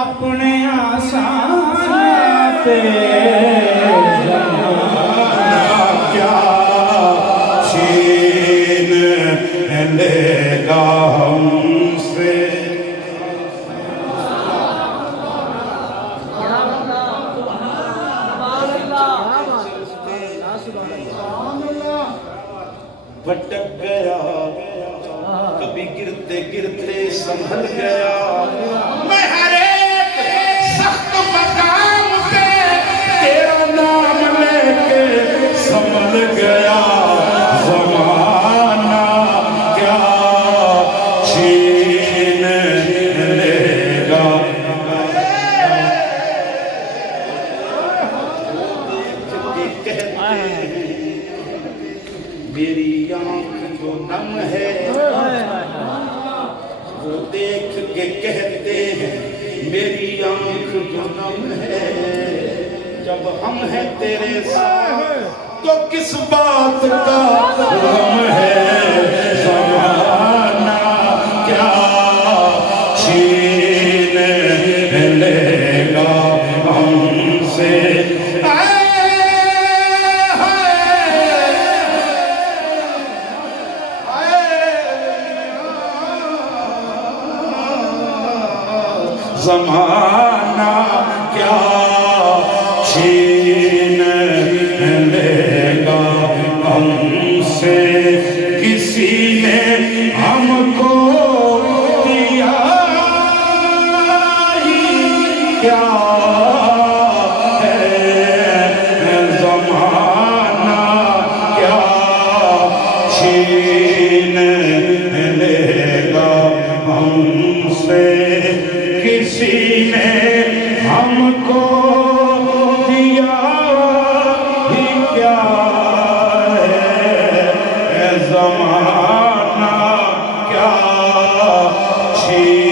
अपने आसान पे क्या छीन लेगा हमसे। भटक गया कभी गिरते गिरते संभल गया, मैं हर एक सख्त मकाम पे तेरा नाम लेके संभल गया। ज़माना क्या छीन लेगा। मेरी आंख जो नम है वो देख के कहते हैं मेरी आंख जो नम है। जब हम हैं तेरे साथ तो किस बात का गम है। ज़माना क्या छीन लेगा हमसे। ज़माना क्या छीन लेगा हमसे। किसी ने हमको दिया ही क्या है। ज़माना क्या छीन लेगा हमसे। किसी ने हमको दिया ही क्या है। ज़माना क्या छीन